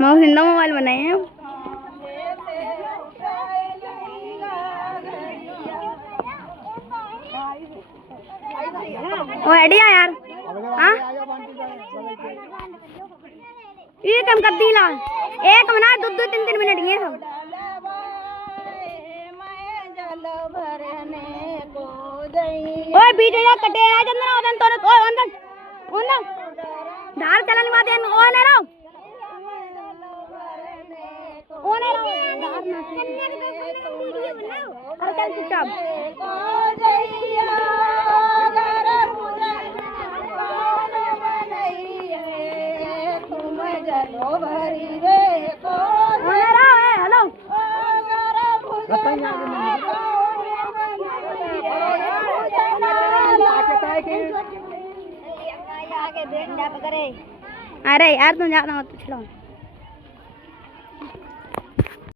मैं जिंदा मोबाइल बनाए हैं। ओ आइडिया यार। हाँ ये कम कर दी ला एक मिनट दो दो तीन तीन मिनट ये सब ओए बीच में कटे रहा चंदन ओदन तो ओए ओदन ओदन धार चलन माते ओ ने रहो धार ना वीडियो बनाओ और चल चुपचाप हेलो अरे यार तुम ज्यादा मत पूछ लो।